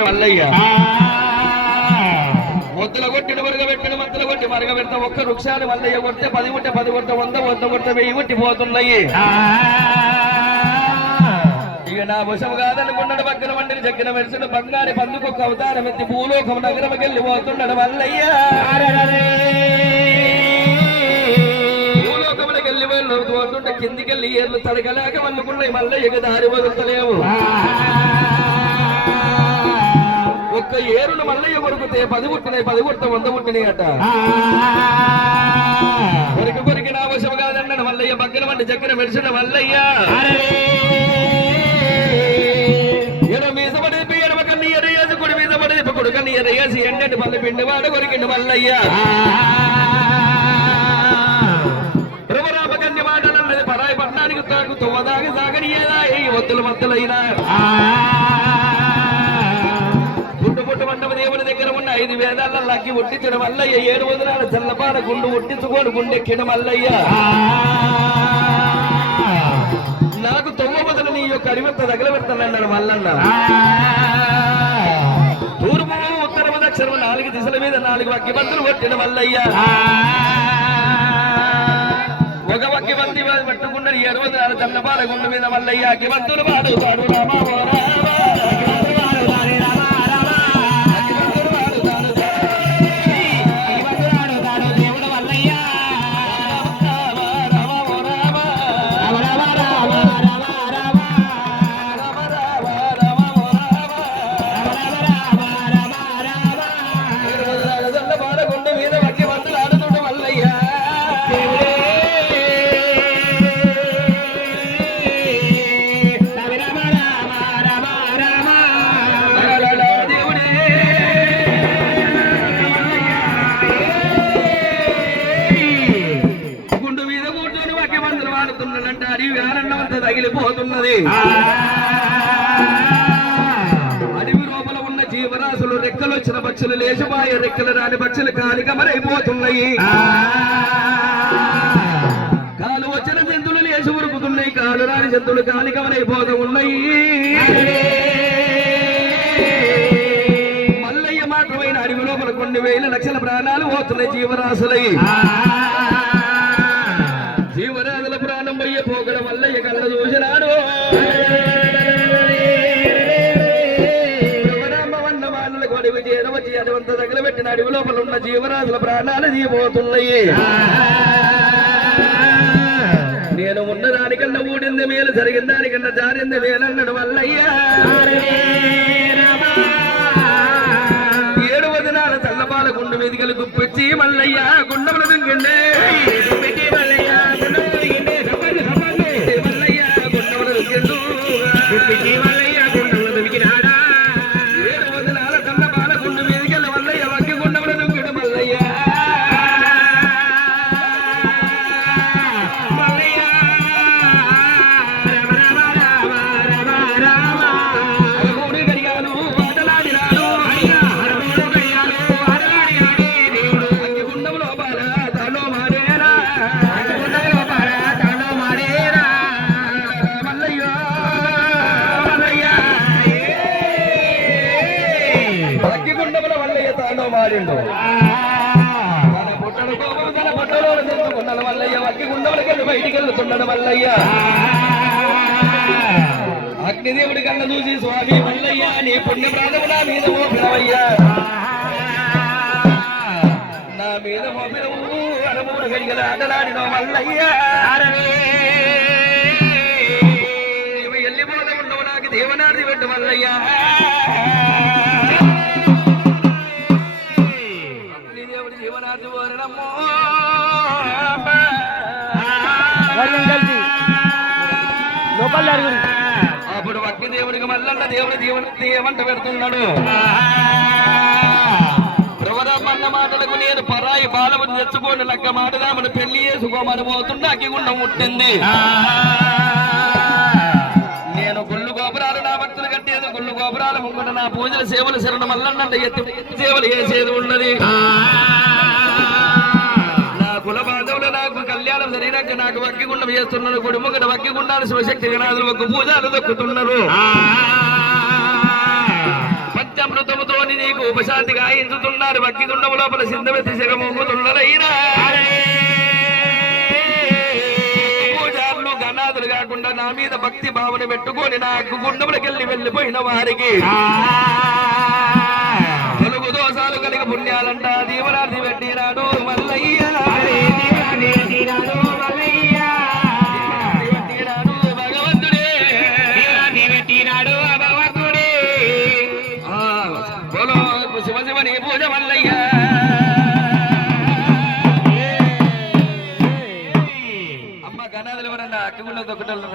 మల్లయ్య మొద్దుల కొట్టిన మరుగ పెట్టిన మద్దల కొట్టి మరుగ పెడతా ఒక్క వృక్షాన్ని మల్లయ్య కొడితే పది కొట్టే పది కొడితే వంద వంద కొడితే వెయ్యి కొట్టి పోతున్నాయి ఇక నా వశం కాదనుకున్నాడు పక్కన వండిని చక్కిన మెరిసిన బంగారి పందుకొక్క అవతారం ఎత్తి భూలోకం నగరం వెళ్ళి పోతున్నాడు మల్లయ్య భూలోకములకు వెళ్ళి వెళ్ళి కిందికెళ్ళి ఏర్లు తడగలేక వల్లుకున్నాయి మల్లయ్యకు దారి వదులుతలేవు. ఒక్క ఏరును మల్లయ్య కొరుకుతే పది పుట్టినాయి పది పుట్ట వంద పుట్టినాయి అట కొరికి కొరికి నా వశం కాదన్నాడు మల్లయ్య పక్కన వంటి చక్కెర మెరిసిన మల్లయ్య. ఎండటి పల్లె పిండి వాడు కొరికిండు మాటలన్నది పరాయి పట్టణానికి తాకు తువ్వదాగి సాగనియేదా ఈ ఒత్తుల మత్తులైనా. గుండు మండప దేవుని దగ్గర ఉన్న ఐదు వేదాల లక్కి ఒట్టించడం వల్లయ్య ఏడు వదనాల చల్లపాల గుండు ఒట్టించుకోడు గుండెక్కిన మల్లయ్య నాకు తొమ్మ బదులు నీ యొక్క అడిమెత్త తగలబెడతానన్నాడు మల్లన్న. తూర్పు ఉత్తరము దక్షిణము నాలుగు దిశల మీద నాలుగు వక్కి బంతులు కొట్టిన మల్లయ్య. ఒక వక్కి బంతి పట్టుకున్నాడు ఏడు వందల చల్లపాల గుండు మీద మల్లయ్య. అగ్గి పాడు పాడు రామా కూర్చొని వడ్డీ వంతులు ఆడుతున్నాడంటే అడవి ఆనందమంతా తగిలిపోతున్నది. అడవి లోపల ఉన్న జీవరాశులు రెక్కలు వచ్చిన పక్షులు లేచిపాయ రెక్కలు రాని పక్షులు కాలిక మరైపోతున్నాయి. కాలు వచ్చిన జంతువులు లేచి ఉరుకుతున్నాయి కాలు రాని జంతువులు కాలిక మరైపోతూ ఉన్నాయి. మల్లయ్య మాత్రమైన అడవి లోపల కొన్ని వేల లక్షల ప్రాణాలు పోతున్నాయి జీవరాశులై. జీవరాశుల ప్రాణం వల్ల ఇక మల్లయ్య కళ్ళ చూసినాడు. బ్రహ్మరామవన్న వాళ్ళకు అడవి అడవి లోపల ఉన్న జీవరాజుల ప్రాణాలు దిగిపోతున్నాయి నేను ఉన్న దానికన్నా ఊడింది మేలు జరిగిన దానికన్నా జారింది మేలన్నడు వల్లయ్యా. ఏడు వదినాల చల్లపాల గుండు మీదికలు గుప్పించి మల్లయ్య గుండముల దింగండే ఏడు తాండో మారిండు తన కోపం తన పుట్టలో తెచ్చుకున్నాడు మల్లయ్య అగ్గి గుండములకెళ్ళి బయటికి వెళ్తున్నాడు మల్లయ్య అగ్నిదేవుడి కళ్ళ చూసి స్వామి మల్లయ్య నీ పుణ్య ప్రాణము నా మీద మోపినవయ్యా. నా మీద మోపినవు అనుమూల గడిగల ఆటలాడిన మల్లయ్య. వెళ్ళిపోతూ ఉండవు నాకు దేవనార్థి పెట్టు మల్లయ్యా. అప్పుడు అగ్ని దేవుడికి మల్లన్న దేవుడి దేవుడికి ఏమంట పెడుతున్నాడు. ప్రవరమన్న మాటలకు నేను పరాయి బాలము తెచ్చుకోండి లక్క మాటదామని పెళ్ళి చేసుకోమని పోతుంటే అగ్గిగుండం ముట్టింది నేను గుళ్ళు గోపురాలు నా భక్తులు కట్టేది గుళ్ళు గోపురాలు ముంగట నా పూజల సేవలు సిరడం మల్లన్న ఎత్తి సేవలు చేసేది ఉన్నది. జరిగినాక నాకు వక్కిగుండం చేస్తున్నారు గుడి ముంగట వక్కిగుండాలు శివశక్తి గణాదులు ఒక పూజలు దొక్కుతున్నారు. పంచ అమృతముతో నీకు ఉపశాంతి గాయించుతున్నారు భక్తి గుండము లోపల సింధమెత్తి శగమోగుతున్నదైనా పూజారులు గణాదులు కాకుండా నా మీద భక్తి భావన పెట్టుకొని నాకు గుండములకెళ్ళి వెళ్ళిపోయిన వారికి. తెలుగు దోషాలు కలిగి పుణ్యాలంట దీవనార్థి పెట్టినాడు మల్లయ్య శివ శివని పూజ మల్లయ్య అమ్మ గణాదులు ఎవరన్నా అక్కగుండ దొక్కటలు